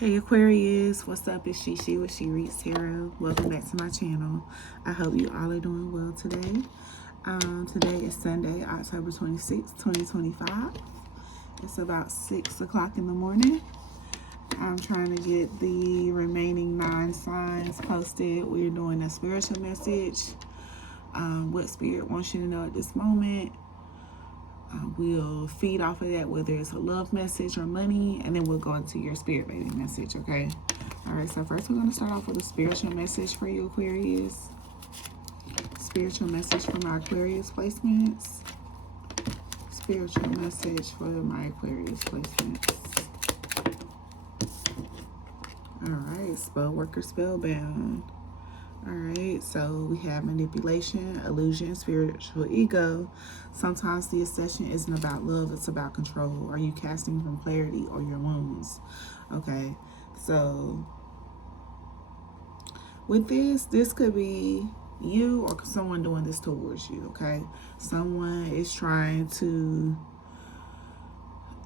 Hey Aquarius, what's up? It's Shishi with She Reads Tarot. Welcome back to my channel. I hope you all are doing well today. Today is Sunday, October 26th, 2025. It's about 6 o'clock in the morning. I'm trying to get the remaining 9 signs posted. We're doing a spiritual message. What Spirit wants you to know at this moment. We'll feed off of that, whether it's a love message or money, and then we'll go into your spirit baby message, okay? All right, so first we're going to start off with a spiritual message for you, Aquarius. Spiritual message for my Aquarius placements. Spiritual message for my Aquarius placements. All right, spell worker, spellbound. All right, so we have manipulation, illusion, spiritual ego. Sometimes the obsession isn't about love, it's about control. Are you casting from clarity or your wounds? Okay, so with this could be you or someone doing this towards you, okay? Someone is trying to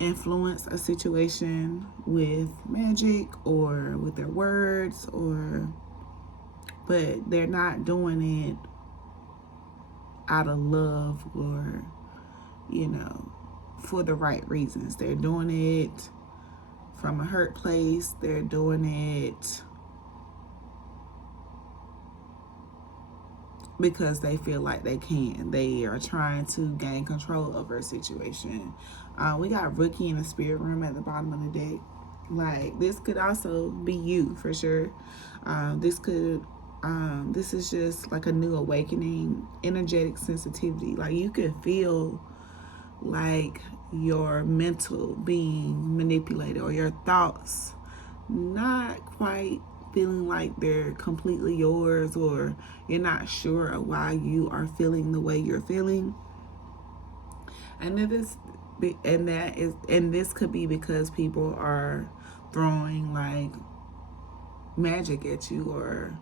influence a situation with magic or with their words, but they're not doing it out of love or, for the right reasons. They're doing it from a hurt place. They're doing it because they feel like they can. They are trying to gain control over a situation. We got Rookie in the spirit room at the bottom of the deck. Like, this could also be you for sure. This is just like a new awakening, energetic sensitivity. Like, you could feel like your mental being manipulated, or your thoughts not quite feeling like they're completely yours, or you're not sure of why you are feeling the way you're feeling. And this could be because people are throwing like magic at you, or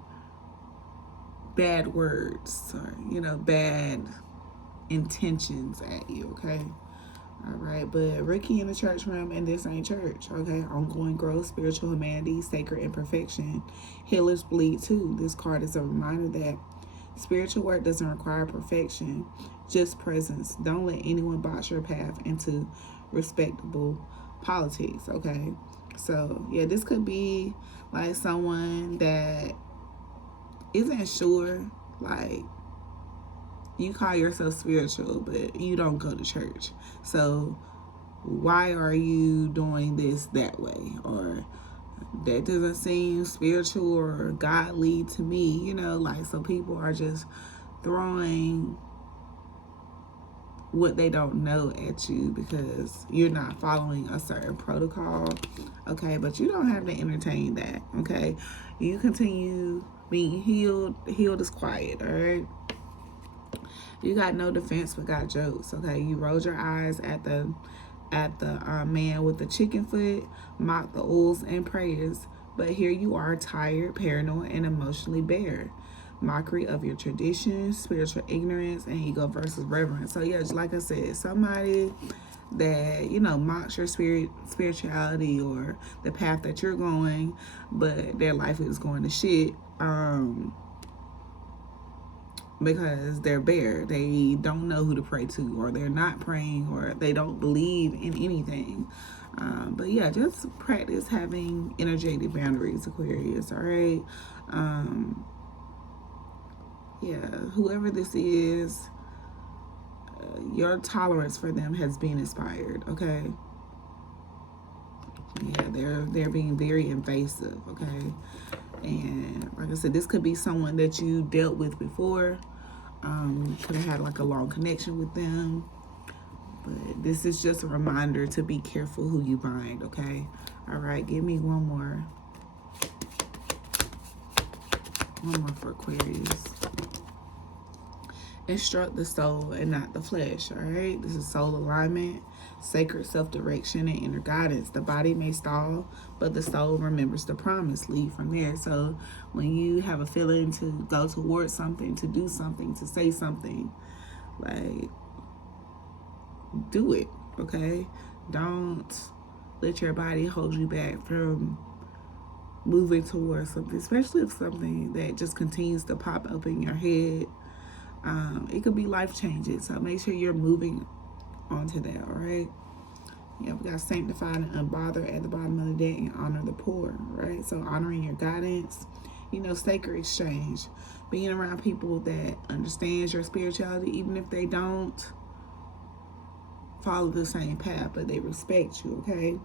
bad words, or bad intentions at you, okay? All right, but Ricky in the church realm, and this ain't church, okay? Ongoing growth, spiritual humanity, sacred imperfection. Healers bleed too. This card is a reminder that spiritual work doesn't require perfection, just presence. Don't let anyone box your path into respectable politics, okay? So yeah, this could be like someone that isn't sure. Like, you call yourself spiritual, but you don't go to church. So why are you doing this that way? Or that doesn't seem spiritual or godly to me, like, so people are just throwing what they don't know at you because you're not following a certain protocol, okay? But you don't have to entertain that, okay? You continue being healed. Healed is quiet, all right? You got no defense but got jokes, okay? You rolled your eyes at the man with the chicken foot, mocked the oils and prayers, but here you are, tired, paranoid, and emotionally bare. Mockery of your tradition, spiritual ignorance, and ego versus reverence. So yeah, just like I said, somebody that mocks your spirituality or the path that you're going, but their life is going to shit. Because they're bare. They don't know who to pray to, or they're not praying, or they don't believe in anything. But yeah, just practice having energetic boundaries, Aquarius, all right? Yeah, whoever this is, your tolerance for them has been inspired, okay? Yeah, they're being very invasive, okay? And like I said, this could be someone that you dealt with before. Could have had like a long connection with them, but this is just a reminder to be careful who you bind, okay? All right, give me one more for Aquarius. Instruct the soul and not the flesh, all right? This is soul alignment, sacred self-direction, and inner guidance. The body may stall, but the soul remembers the promise. Lead from there. So when you have a feeling to go towards something, to do something, to say something, like, do it, okay? Don't let your body hold you back from moving towards something, especially if something that just continues to pop up in your head. It could be life-changing, so make sure you're moving onto that, all right? Yeah, we got sanctified and unbothered at the bottom of the deck, and honor the poor, right? So honoring your guidance, sacred exchange, being around people that understands your spirituality, even if they don't follow the same path, but they respect you, okay?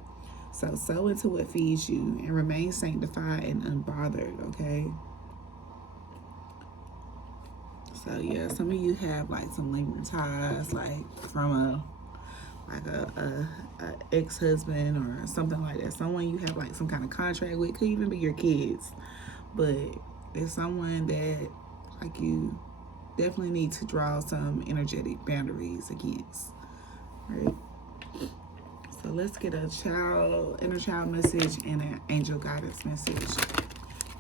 So sow into what feeds you and remain sanctified and unbothered, okay? So yeah, some of you have like some lingering ties, like from a ex-husband or something like that. Someone you have like some kind of contract with. Could even be your kids, but it's someone that like you definitely need to draw some energetic boundaries against, right? So let's get a inner child message and an angel guidance message.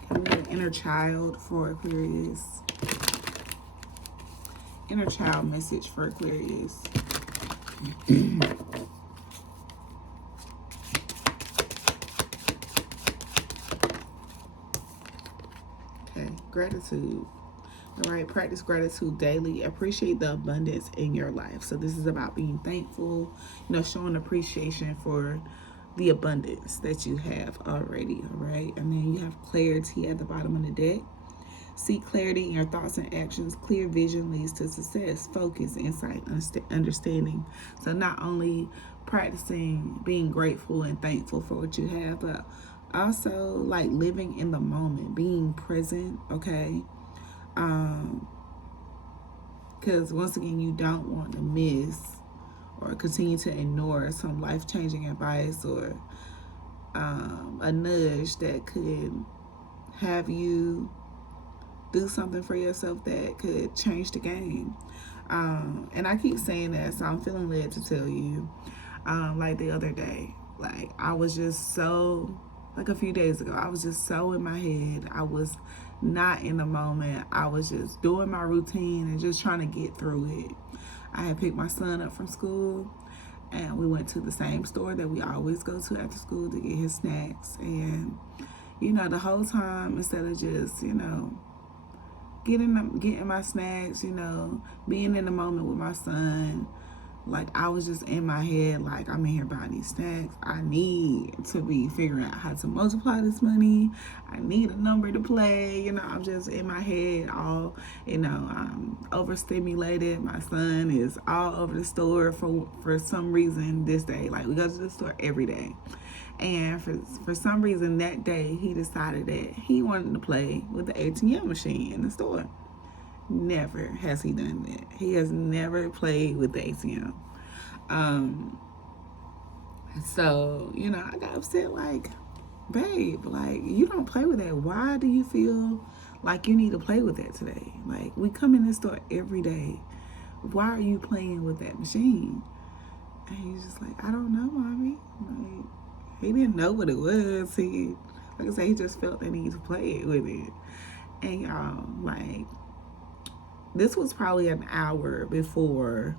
Can we get an inner child for Aquarius? Inner child message for Aquarius. Okay, gratitude. All right, practice gratitude daily. Appreciate the abundance in your life. So this is about being thankful, showing appreciation for the abundance that you have already, all right? And then you have clarity at the bottom of the deck. Seek clarity in your thoughts and actions. Clear vision leads to success, focus, insight, understanding. So not only practicing being grateful and thankful for what you have, but also like living in the moment, being present, okay? Because once again, you don't want to miss or continue to ignore some life-changing advice or a nudge that could have you do something for yourself that could change the game. And I keep saying that, so I'm feeling led to tell you. Like the other day, like I was just so, like a few days ago, I was just so in my head. I was not in the moment. I was just doing my routine and just trying to get through it. I had picked my son up from school, and we went to the same store that we always go to after school to get his snacks. And the whole time, instead of just getting my snacks, being in the moment with my son, like I was just in my head, like I'm in here buying these snacks. I need to be figuring out how to multiply this money. I need a number to play. I'm just in my head all, I'm overstimulated. My son is all over the store for some reason this day. Like we go to the store every day. And for some reason that day, he decided that he wanted to play with the ATM machine in the store. Never has he done that. He has never played with the ATM. So, I got upset like, babe, like you don't play with that. Why do you feel like you need to play with that today? Like we come in this store every day. Why are you playing with that machine? And he's just like, I don't know, mommy. Like, he didn't know what it was. Like I said, he just felt the need to play with it. And y'all, like, this was probably an hour before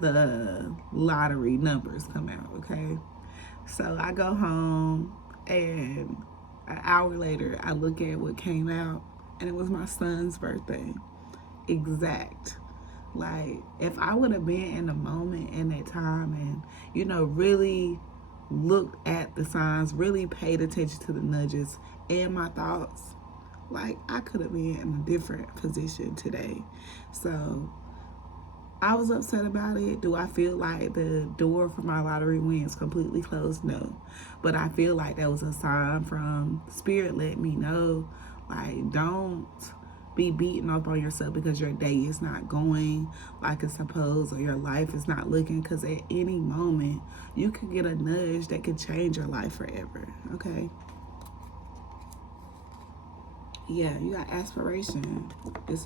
the lottery numbers come out, okay? So I go home, and an hour later, I look at what came out, and it was my son's birthday. Exact. Like, if I would have been in the moment in that time and, really looked at the signs, really paid attention to the nudges and my thoughts, like I could have been in a different position today. So I was upset about it. Do I feel like the door for my lottery wins completely closed? No. But I feel like that was a sign from Spirit let me know, like, don't be beating up on yourself because your day is not going like it's supposed or your life is not looking, because at any moment you could get a nudge that could change your life forever, okay? Yeah, you got aspiration. This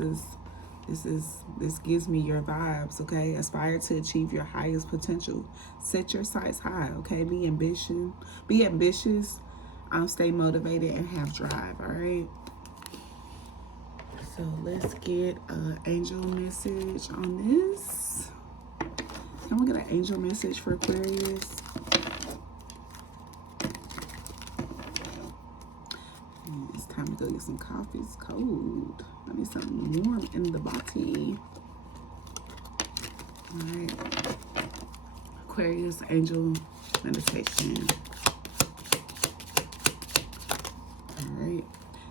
gives me your vibes, okay? Aspire to achieve your highest potential. Set your sights high, okay? Be ambitious, stay motivated, and have drive, all right? So let's get an angel message on this. Can we get an angel message for Aquarius? time to go get some coffee. It's cold. I need something warm in the body. All right. Aquarius angel meditation. All right.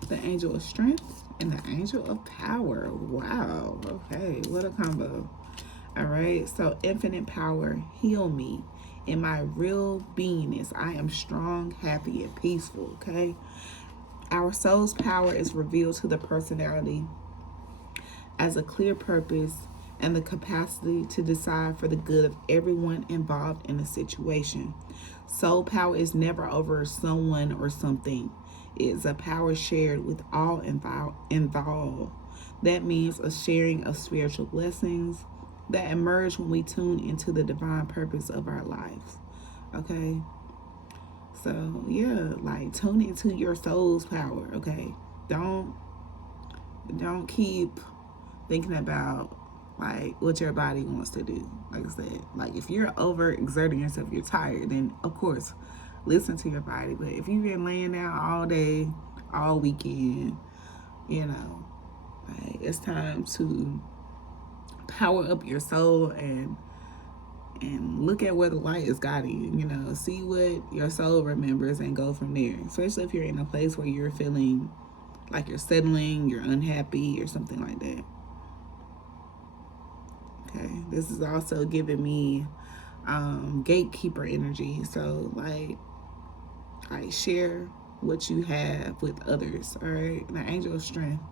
The angel of strength and the angel of power. Wow. Okay. What a combo. All right. So infinite power, heal me. In my real beingness, I am strong, happy, and peaceful. Okay. Our soul's power is revealed to the personality as a clear purpose and the capacity to decide for the good of everyone involved in a situation. Soul power is never over someone or something. It is a power shared with all involved. That means a sharing of spiritual blessings that emerge when we tune into the divine purpose of our lives. Okay? So, yeah, like tune into your soul's power, okay? Don't keep thinking about like what your body wants to do. Like I said, like if you're over exerting yourself, you're tired, then of course listen to your body. But if you've been laying down all day, all weekend, you know, like it's time to power up your soul and look at where the light is guiding you. You know, see what your soul remembers and go from there. Especially if you're in a place where you're feeling like you're settling, you're unhappy, or something like that. Okay, this is also giving me gatekeeper energy. So like share what you have with others. All right, the angel of strength.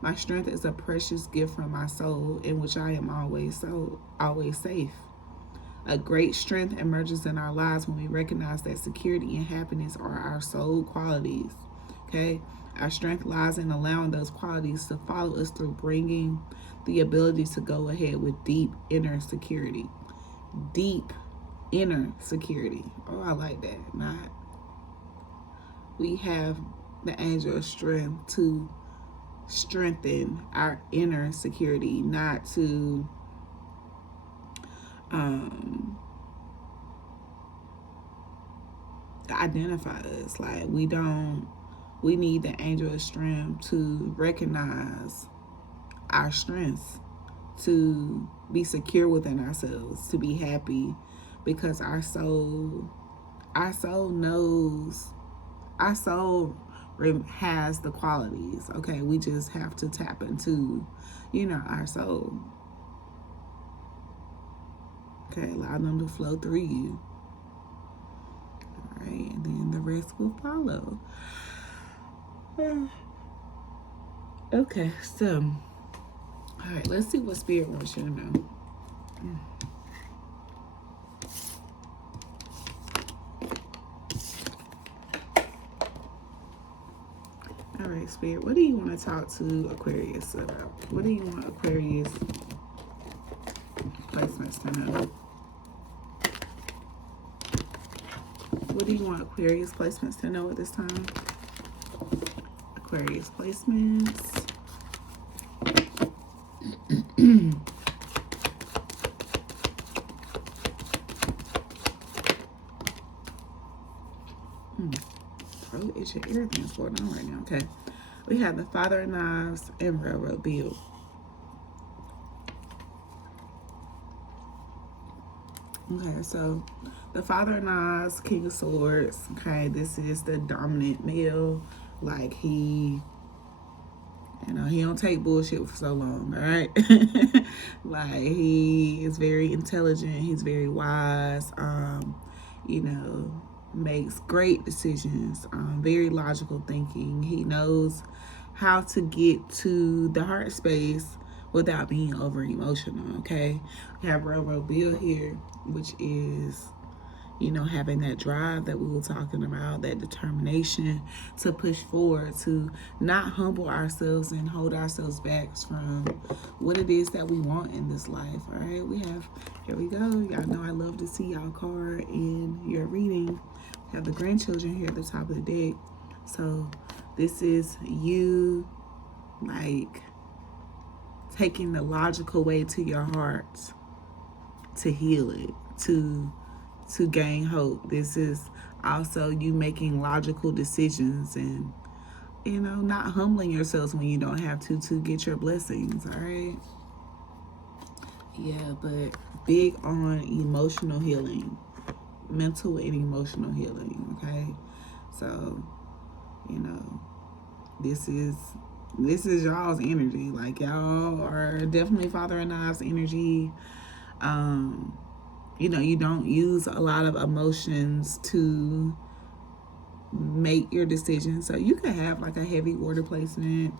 My strength is a precious gift from my soul, in which I am always safe. A great strength emerges in our lives when we recognize that security and happiness are our soul qualities. Okay, our strength lies in allowing those qualities to follow us through, bringing the ability to go ahead with deep inner security. Deep inner security. Oh, I like that. Not we have the angel of strength to strengthen our inner security, not to identify us. Like we need the angel of strength to recognize our strengths, to be secure within ourselves, to be happy, because our soul knows, our soul has the qualities. Okay, we just have to tap into, our soul. Okay, allow them to flow through you. All right, and then the rest will follow. Okay, so, all right, let's see what Spirit wants you to know. All right, Spirit, what do you want to talk to Aquarius about? What do you want Aquarius placements to know? What do you want Aquarius placements to know at this time? Aquarius placements. Throat itching, everything's going on right now. Okay. We have the Father of Knives and Railroad Bill. Okay, so the Father of Knives, King of Swords. Okay, this is the dominant male. Like he don't take bullshit for so long, all right? Like he is very intelligent. He's very wise. Makes great decisions. Very logical thinking. He knows how to get to the heart space without being over emotional. Okay, we have Railroad Bill here, which is having that drive that we were talking about, that determination to push forward, to not humble ourselves and hold ourselves back from what it is that we want in this life. All right, here we go. Y'all know I love to see y'all card in your reading. We have the grandchildren here at the top of the deck. So this is you, like, taking the logical way to your heart to heal it, to gain hope. This is also you making logical decisions and not humbling yourselves when you don't have to get your blessings, all right? Yeah, but big on emotional healing, mental and emotional healing, okay? So, this is y'all's energy. Like, y'all are definitely Father and I's energy. You don't use a lot of emotions to make your decisions. So you could have like a heavy order placement,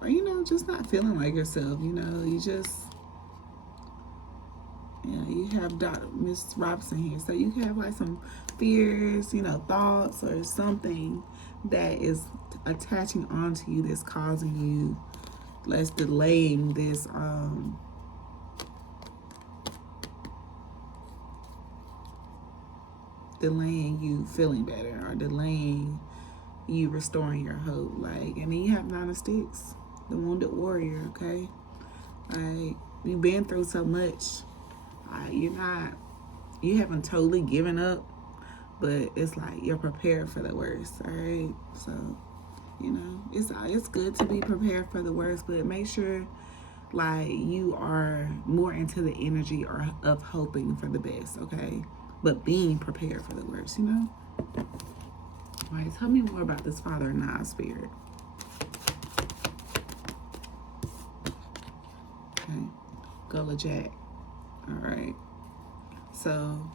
or just not feeling like yourself. You just you have Miss Robinson here, so you can have like some fears, thoughts or something that is attaching onto you that's causing you, that's delaying this delaying you feeling better, or delaying you restoring your hope. Like, and then you have Nine of Sticks, the wounded warrior, okay? Like, you've been through so much. You haven't totally given up, but it's like you're prepared for the worst, all right? So, it's good to be prepared for the worst, but make sure like you are more into the energy of hoping for the best, okay? But being prepared for the worst, All right, tell me more about this Father and I spirit. Okay, Gullah Jack. All right. So,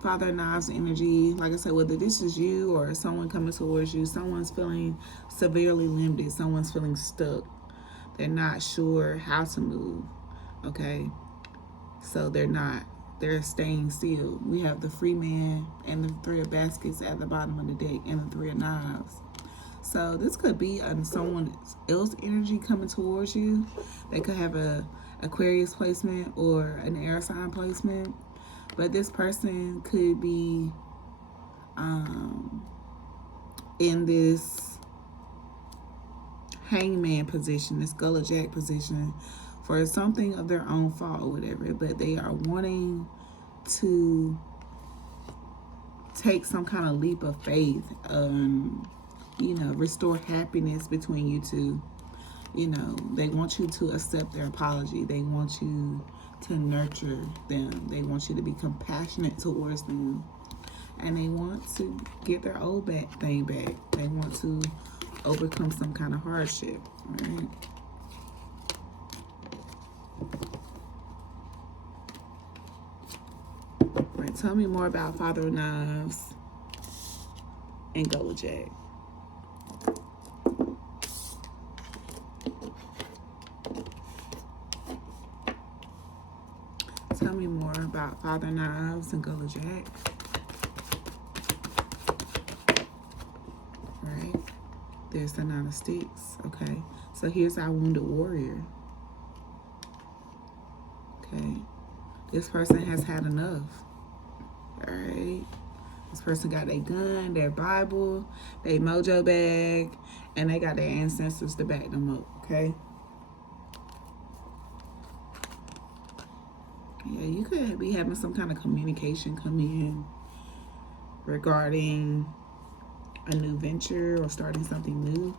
Father Knives energy, like I said, whether this is you or someone coming towards you, someone's feeling severely limited, someone's feeling stuck. They're not sure how to move, okay? So they're staying still. We have the Free Man and the Three of Baskets at the bottom of the deck, and the Three of Knives. So this could be someone else's energy coming towards you. They could have a Aquarius placement or an air sign placement. But this person could be in this hangman position, this Gullah Jack position, for something of their own fault or whatever. But they are wanting to take some kind of leap of faith, restore happiness between you two. They want you to accept their apology. They want you to nurture them. They want you to be compassionate towards them. And they want to get their old thing back. They want to overcome some kind of hardship. Right? Right. Tell me more about Father of Knives and Gullah Jack. Tell me more about Father Knives and Gullah Jack. Right. There's the Nine of Sticks. Okay. So here's our wounded warrior. Okay. This person has had enough. All right. This person got their gun, their Bible, their mojo bag, and they got their ancestors to back them up. Okay. Yeah, you could be having some kind of communication come in regarding a new venture or starting something new.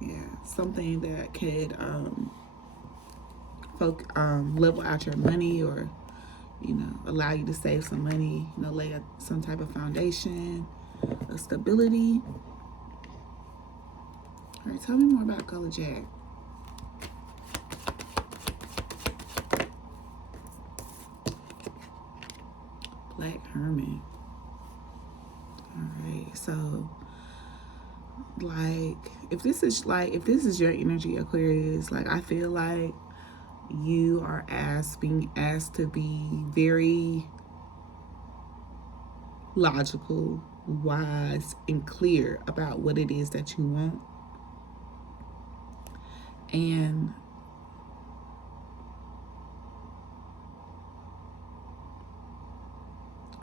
Yeah, something that could level out your money, or allow you to save some money. Lay some type of foundation of stability. All right, tell me more about Gullah Jack. Black Hermit. All right, so like if this is your energy, Aquarius, like I feel like you are being asked to be very logical, wise, and clear about what it is that you want, and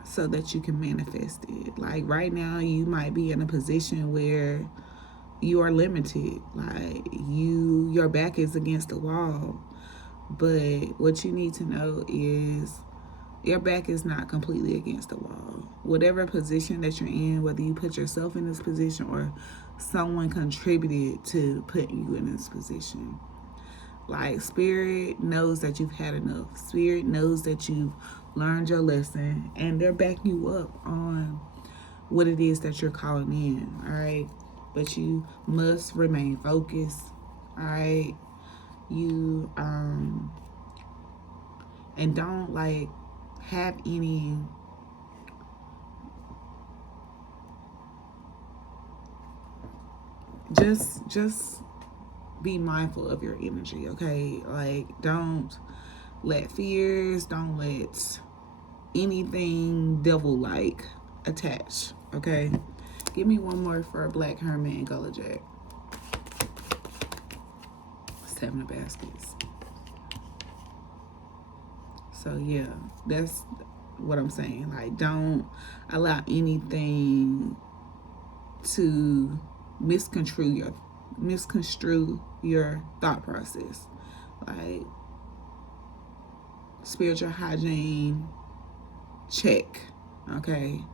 so that you can manifest it. Like right now, you might be in a position where you are limited. Like your back is against the wall. But what you need to know is Your back is not completely against the wall. Whatever position that you're in, whether you put yourself in this position or someone contributed to put you in this position. Like, Spirit knows that you've had enough. Spirit knows that you've learned your lesson, and they're backing you up on what it is that you're calling in, all right? But you must remain focused, all right? You, and don't, like, have any just be mindful of your energy, okay? Like, don't let fears, don't let anything devil-like attach, okay? Give me one more for Black Hermit and Gullah Jack. 7 of baskets. So yeah, that's what I'm saying. Like, don't allow anything to misconstrue your thought process. Like, spiritual hygiene, check, okay?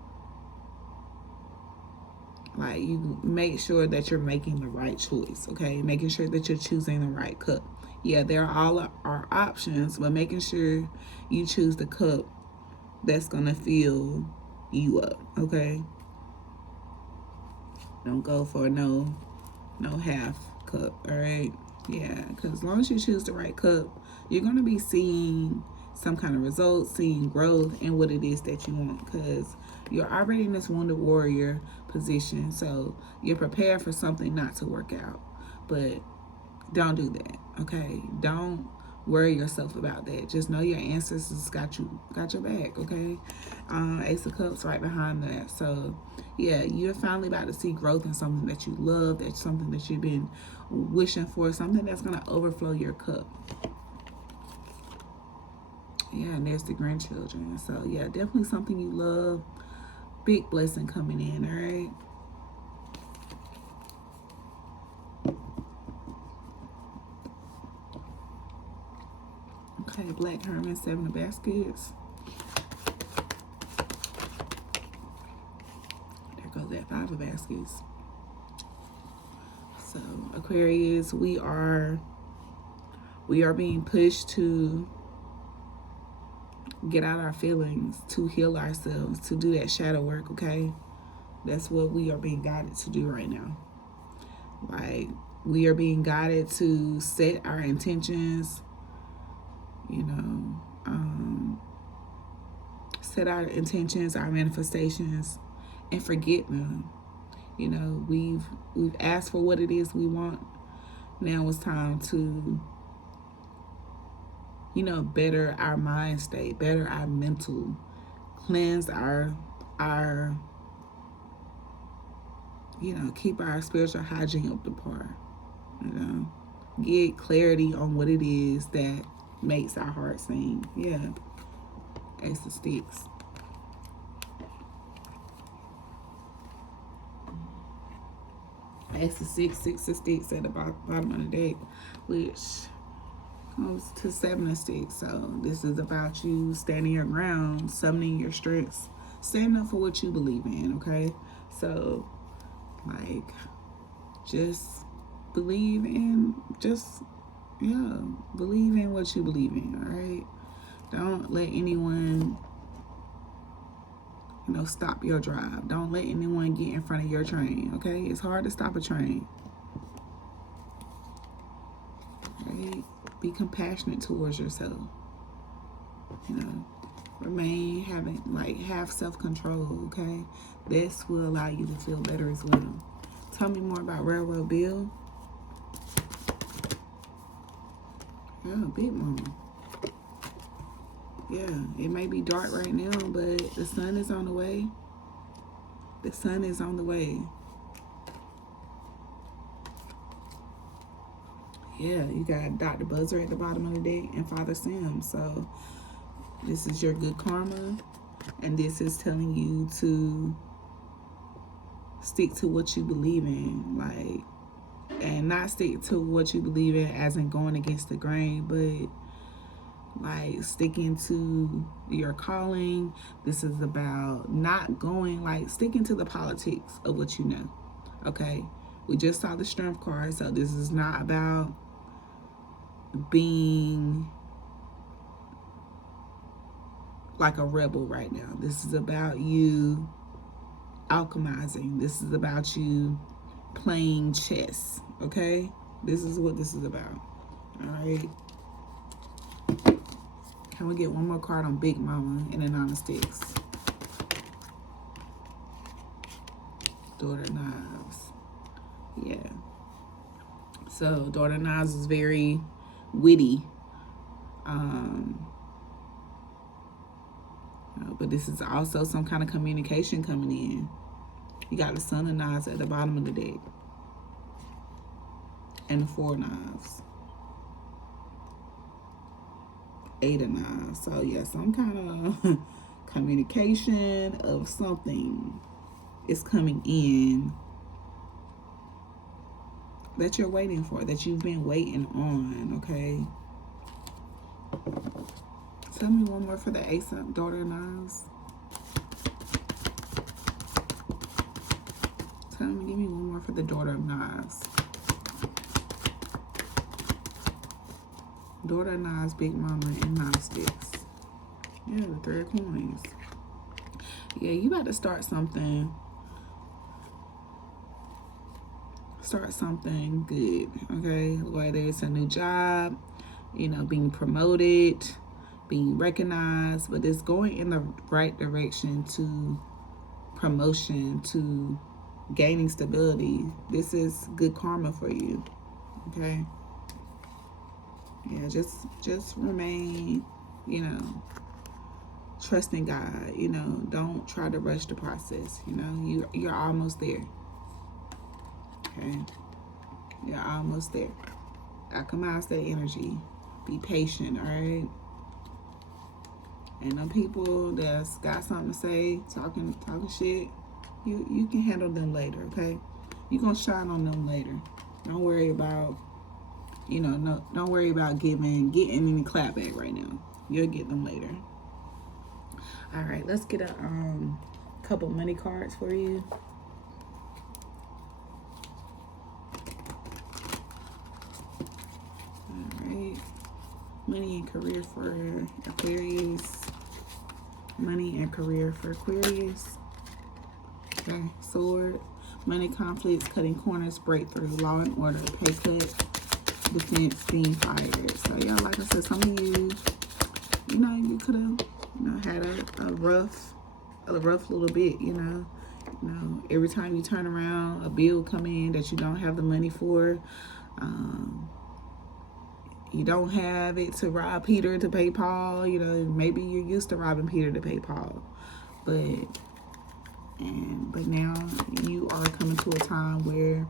Like, you make sure that you're making the right choice, okay? Making sure that you're choosing the right cup. Yeah, there all are options, but making sure you choose the cup that's gonna fill you up, okay? Don't go for no half cup, all right? Yeah, because as long as you choose the right cup, you're gonna be seeing some kind of results, seeing growth in what it is that you want, because you're already in this wounded warrior position, so you're prepared for something not to work out. But don't do that, okay? Don't worry yourself about that. Just know your ancestors got your back, okay? Ace of Cups right behind that. So yeah, you're finally about to see growth in something that you love, that's something that you've been wishing for, something that's gonna overflow your cup. Yeah, and there's the grandchildren. So yeah, definitely something you love. Big blessing coming in, all right? Okay, Black Hermit, 7 of baskets. There goes that 5 of baskets. So Aquarius, we are being pushed to get out our feelings, to heal ourselves, to do that shadow work, okay? That's what we are being guided to do right now. Like, we are being guided to set our intentions, you know, set our intentions, our manifestations, and forget them. You know, we've asked for what it is we want. Now it's time to, you know, better our mind state, better our mental, cleanse our you know, keep our spiritual hygiene up to par. You know, get clarity on what it is that makes our heart sing. Yeah. Ace of Sticks. Ace of Six, 6 of Sticks at the bottom of the deck, which comes to 7 of Sticks. So this is about you standing your ground, summoning your strengths, standing up for what you believe in, okay? So, like, just believe in, believe in what you believe in, all right? Don't let anyone, you know, stop your drive. Don't let anyone get in front of your train, okay? It's hard to stop a train, right? Be compassionate towards yourself, you know? Have self-control, okay? This will allow you to feel better as well. Tell me more about Railroad Bill. Yeah, big mama. Yeah, it may be dark right now, but the sun is on the way. The sun is on the way. Yeah, you got Dr. Buzzer at the bottom of the deck and Father Sim. So this is your good karma, and this is telling you to stick to what you believe in, like, and not stick to what you believe in as in going against the grain, but like sticking to your calling. This is about not going, like sticking to the politics of what you know. Okay, we just saw the strength card, so this is not about being like a rebel right now. This is about you alchemizing. This is about you playing chess. Okay, this is what this is about. All right, can we get one more card on Big Mama and the Nine of Sticks? Daughter of Knives. Yeah. So Daughter of Knives is very witty. But this is also some kind of communication coming in. You got the Son of Knives at the bottom of the deck. And the Four of Knives. Eight of Knives. So yeah, some kind of communication of something is coming in that you're waiting for, that you've been waiting on, okay? Tell me one more for the Ace of Daughter of Knives. Give me one more for the Daughter of Knives. Daughter of Knives, Big Mama, and Nine of Sticks. Yeah, the Three of Coins. Yeah, you about to start something. Start something good, okay? Whether it's a new job, you know, being promoted, being recognized, but it's going in the right direction to promotion, to gaining stability. This is good karma for you, okay? Yeah, just remain, you know, trusting God. You know, don't try to rush the process. You know, you're almost there. Okay, you're almost there. Alchemize that energy. Be patient. All right. And them people that's got something to say, talking shit, you can handle them later. Okay, you gonna shine on them later. Don't worry about, you know, no, don't worry about getting any clapback right now. You'll get them later. All right, let's get a couple money cards for you. All right, money and career for Aquarius. Money and career for Aquarius. Okay, Sword. Money conflicts, cutting corners, breakthrough, law and order, pay cut, defense, being fired. So yeah, like I said, some of you, you know, you could have, you know, had a rough little bit, you know. Every time you turn around, a bill come in that you don't have the money for. You don't have it to rob Peter to pay Paul. You know, maybe you're used to robbing Peter to pay Paul, but now you are coming to a time where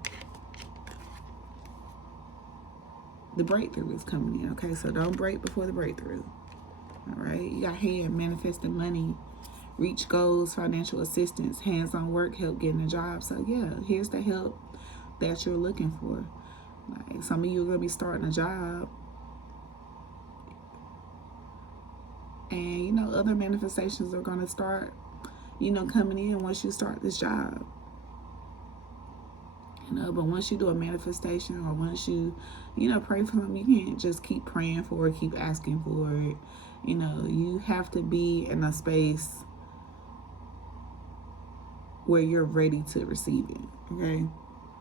the breakthrough is coming in. Okay, so don't break before the breakthrough. All right, you got here manifesting money, reach goals, financial assistance, hands-on work, help getting a job. So yeah, here's the help that you're looking for. Like some of you are gonna be starting a job, and you know other manifestations are gonna start, you know, coming in once you start this job. You know, but once you do a manifestation, or once you know, pray for them, you can't just keep praying for it, keep asking for it. You know, you have to be in a space where you're ready to receive it, okay?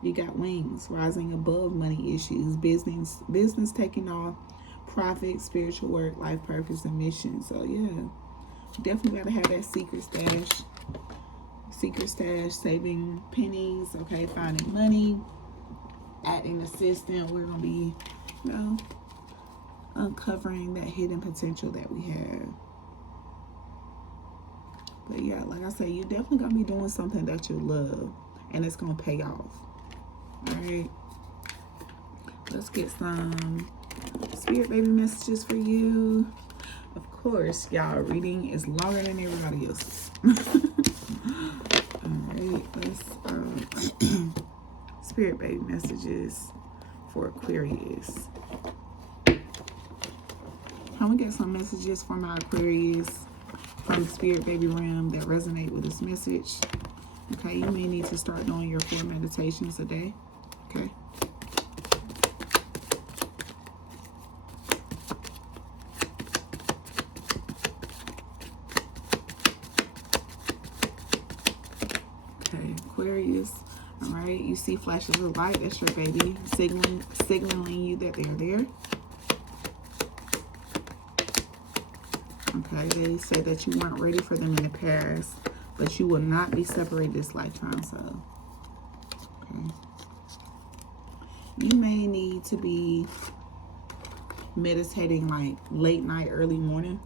You got wings, rising above money issues, business taking off, profit, spiritual work, life purpose, and mission. So yeah, definitely gotta have that secret stash, saving pennies, okay, finding money, adding assistant. We're gonna be, you know, uncovering that hidden potential that we have. But yeah, like I said, you're definitely gonna be doing something that you love, and it's gonna pay off. All right, let's get some spirit baby messages for you. Of course, y'all, reading is longer than everybody else's. All right, let's spirit baby messages for Aquarius. Can we get some messages for my Aquarius from the spirit baby realm that resonate with this message? Okay, you may need to start doing your 4 meditations a day. Okay. Okay, Aquarius. All right, you see flashes of light. That's your baby signaling you that they're there. Okay, they said that you weren't ready for them in the past, but you will not be separated this lifetime. So, okay, you may need to be meditating like late night, early morning.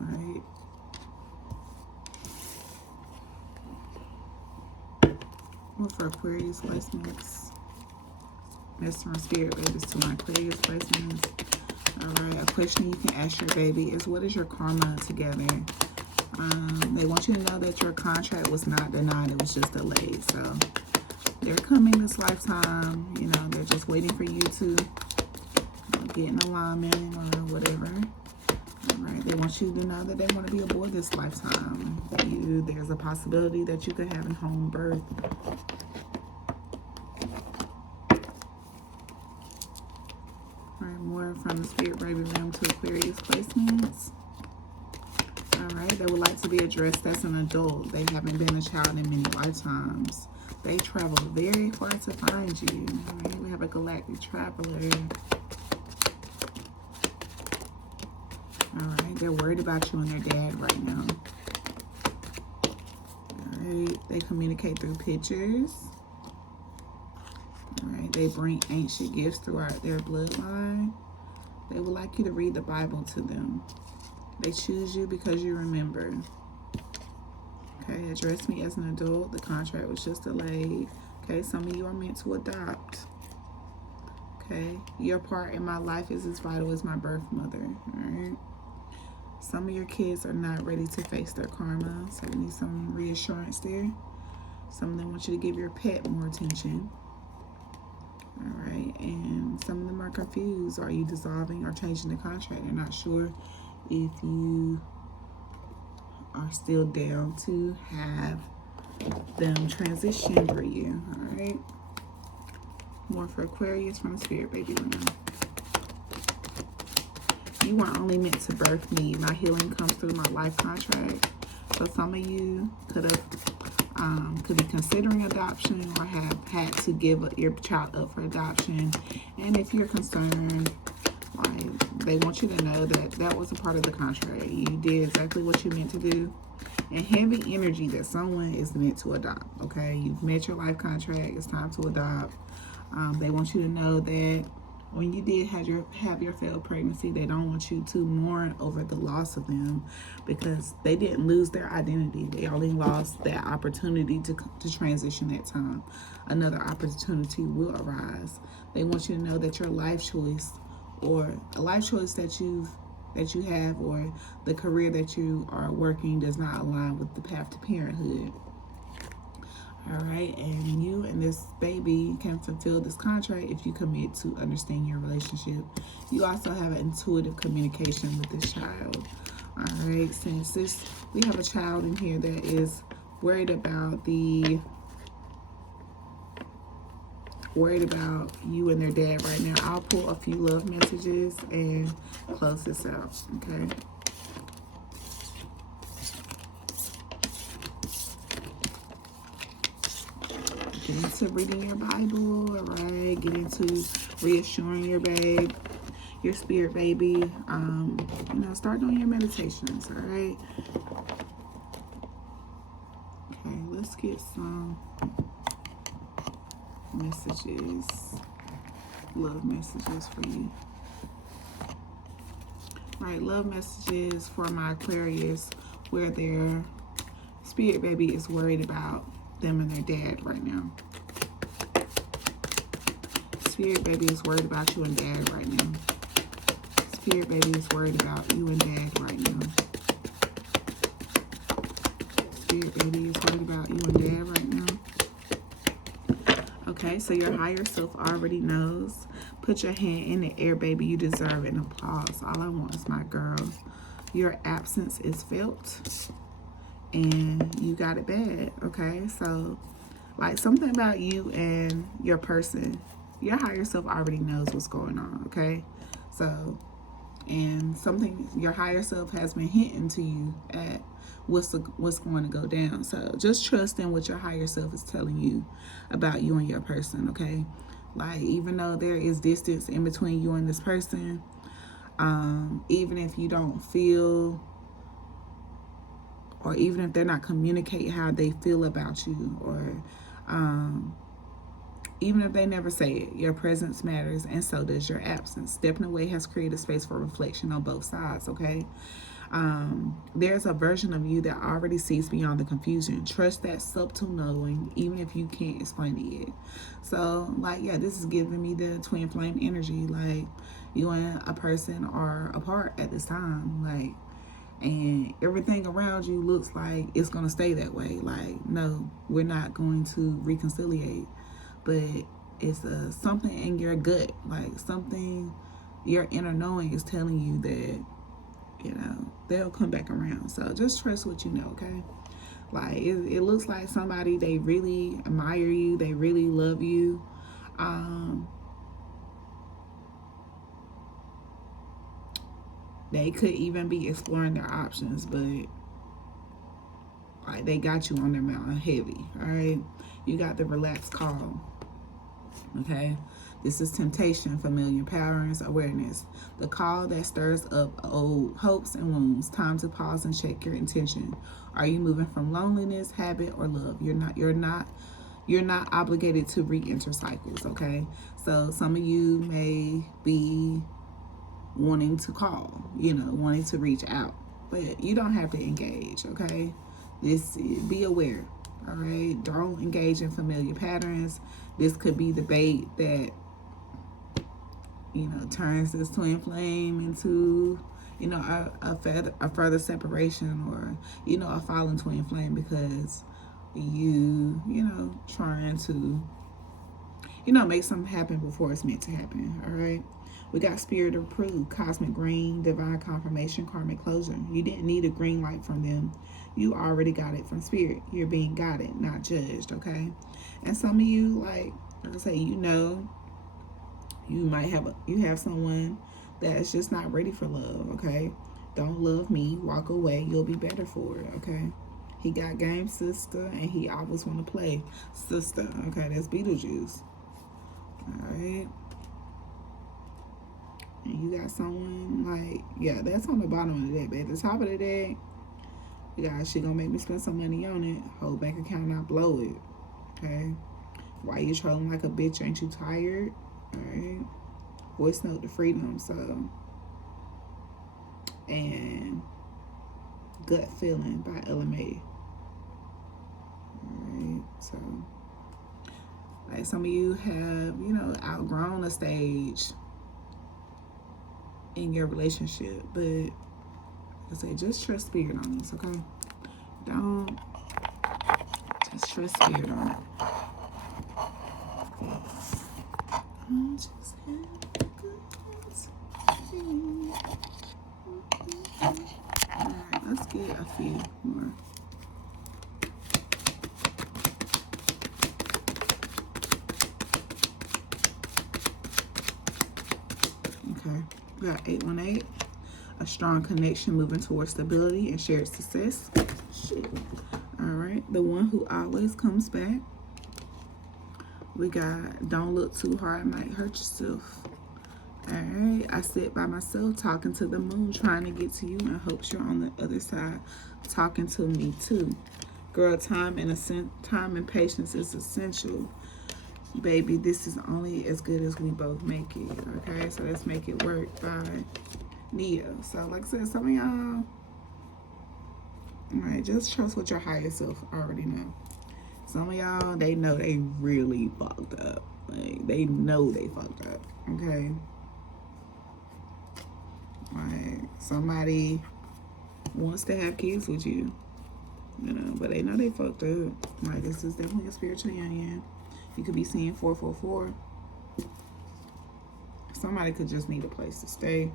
All right. What for Aquarius placements? Message from spirit babies to my Aquarius placements. All right, a question you can ask your baby is, what is your karma together? They want you to know that your contract was not denied, it was just delayed. So they're coming this lifetime, you know, they're just waiting for you to get in alignment or whatever. All right, they want you to know that they want to be aboard this lifetime. There's a possibility that you could have a home birth. More from the spirit baby realm to Aquarius placements. All right, they would like to be addressed as an adult. They haven't been a child in many lifetimes. They travel very far to find you. All right, we have a galactic traveler. All right, they're worried about you and their dad right now. All right, they communicate through pictures. All right, they bring ancient gifts throughout their bloodline. They would like you to read the Bible to them. They choose you because you remember. Okay, address me as an adult. The contract was just delayed. Okay, some of you are meant to adopt. Okay, your part in my life is as vital as my birth mother. All right. Some of your kids are not ready to face their karma, so we need some reassurance there. Some of them want you to give your pet more attention. All right, and some of them are confused. Are you dissolving or changing the contract? They're not sure if you are still down to have them transition for you. All right, more for Aquarius from the spirit baby realm. You weren't only meant to birth me. My healing comes through my life contract. So some of you could be considering adoption or have had to give your child up for adoption. And if you're concerned, like, they want you to know that that was a part of the contract. You did exactly what you meant to do. And heavy energy that someone is meant to adopt. Okay, you've met your life contract. It's time to adopt. They want you to know that when you did have your failed pregnancy, they don't want you to mourn over the loss of them, because they didn't lose their identity. They only lost that opportunity to transition that time. Another opportunity will arise. They want you to know that your life choice, or a life choice that you have, or the career that you are working, does not align with the path to parenthood. All right, and you and this baby can fulfill this contract if you commit to understand your relationship. You also have an intuitive communication with this child. All right, since we have a child in here that is worried about you and their dad right now. I'll pull a few love messages and close this out. Okay. Get into reading your Bible, all right? Get into reassuring your spirit baby. Start doing your meditations, all right? Okay, let's get some messages, love messages for you. All right, love messages for my Aquarius, where their spirit baby is worried about them and their dad right now. Spirit baby is worried about you and dad right now. Spirit baby is worried about you and dad right now. Spirit baby is worried about you and dad right now. Okay, so your higher self already knows. Put your hand in the air, baby. You deserve an applause. All I want is my girl. Your absence is felt, and you got it bad, okay? So, like, something about you and your person, your higher self already knows what's going on, okay? So, and something your higher self has been hinting to you at what's going to go down. So just trust in what your higher self is telling you about you and your person, okay? Like, even though there is distance in between you and this person, even if you don't feel, or even if they're not communicating how they feel about you, or even if they never say it, your presence matters, and so does your absence. Stepping away has created space for reflection on both sides, okay? There's a version of you that already sees beyond the confusion. Trust that subtle knowing, even if you can't explain it yet. So, like, yeah, this is giving me the twin flame energy. Like, you and a person are apart at this time. Like, and everything around you looks like it's going to stay that way. Like, no, we're not going to reconciliate. But it's something in your gut, like something your inner knowing is telling you that, you know, they'll come back around. So just trust what you know, okay? Like, it looks like somebody, they really admire you, they really love you. They could even be exploring their options, but like, they got you on their mountain heavy, all right? You got the relaxed calm. Okay, this is temptation, familiar patterns, awareness. The call that stirs up old hopes and wounds. Time to pause and check your intention. Are you moving from loneliness, habit, or love? You're not obligated to re-enter cycles. Okay, so some of you may be wanting to call, you know, wanting to reach out, but you don't have to engage. Okay, be aware. All right, don't engage in familiar patterns. This could be the bait that, you know, turns this twin flame into, you know, a further separation, or, you know, a fallen twin flame, because you know, trying to, you know, make something happen before it's meant to happen. All right, we got spirit approved, cosmic green, divine confirmation, karmic closure. You didn't need a green light from them. You already got it from spirit. You're being guided, not judged, okay? And some of you, like I say, you know, you might have someone that's just not ready for love, okay? Don't love me, walk away, you'll be better for it, okay? He got game, sister, and he always want to play sister, okay? That's Beetlejuice, all right? And you got someone, like, yeah, that's on the bottom of the deck, but at the top of the deck, yeah, she gonna make me spend some money on it. Whole bank account, not blow it. Okay. Why you trolling like a bitch? Ain't you tired? Alright. Voice note to freedom. So, and gut feeling by LMA. Alright. So, like, some of you have, you know, outgrown a stage in your relationship, but I say, just trust spirit on this, okay? Don't, just trust spirit on it. I just have Alright, let's get a few more. Okay, we got 818. A strong connection moving towards stability and shared success. Shit. All right, the one who always comes back. We got don't look too hard, might hurt yourself. All right, I sit by myself talking to the moon, trying to get to you, and hopes you're on the other side talking to me too. Girl, time and patience is essential. Baby, this is only as good as we both make it. Okay, so let's make it work. Bye. Neo. So, like I said, some of y'all, all right, just trust what your higher self already know. Some of y'all, they know they really fucked up. Like, they know they fucked up, okay? Like, somebody wants to have kids with you, you know, but they know they fucked up. Like, this is definitely a spiritual union. You could be seeing 444. Somebody could just need a place to stay.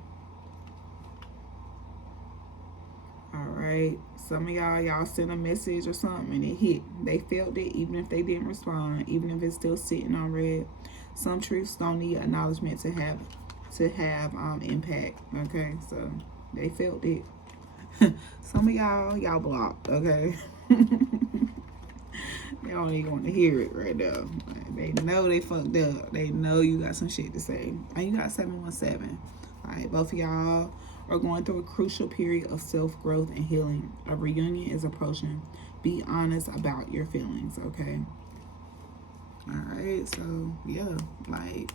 All right. Some of y'all sent a message or something and it hit. They felt it even if they didn't respond, even if it's still sitting on red. Some truths don't need acknowledgement to have impact. Okay, so they felt it. Some of y'all blocked. Okay. They don't even want to hear it right now. They know they fucked up. They know you got some shit to say. And you got 717. All right, both of y'all are going through a crucial period of self-growth and healing. A reunion is approaching. Be honest about your feelings, okay? All right, so yeah, like,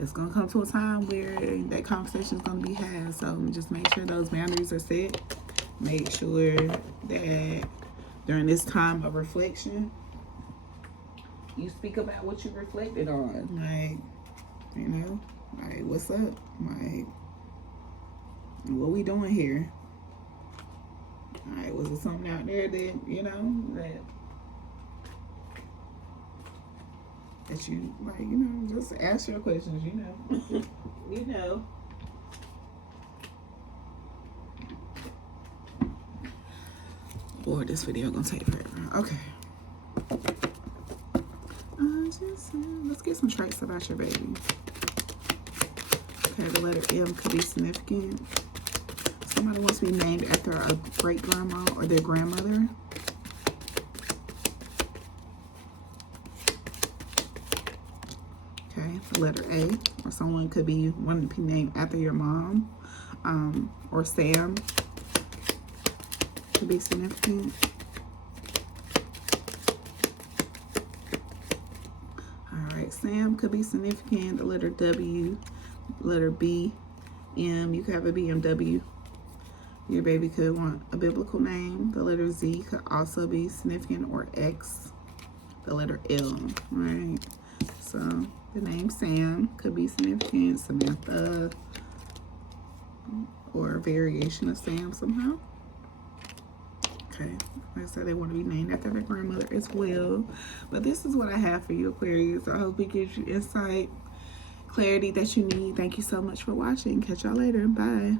it's gonna come to a time where that conversation is gonna be had. So just make sure those boundaries are set. Make sure that during this time of reflection, you speak about what you reflected on. Like, you know, like, what's up? Like, what we doing here? All right, was it something out there that, you know, that you, like, you know, just ask your questions, you know. You know. Boy, this video gonna take forever. Okay. Let's get some traits about your baby. Okay, the letter M could be significant. Somebody wants to be named after a great grandma or their grandmother. Okay, the letter A, or someone could be wanting to be named after your mom, or Sam could be significant. All right, Sam could be significant. The letter W, letter B, M, you could have a BMW. Your baby could want a biblical name. The letter Z could also be significant, or X. The letter L, right? So the name Sam could be significant, Samantha, or a variation of Sam somehow. Okay, like I said, they want to be named after their grandmother as well. But this is what I have for you, Aquarius. I hope it gives you insight, clarity that you need. Thank you so much for watching. Catch y'all later. Bye.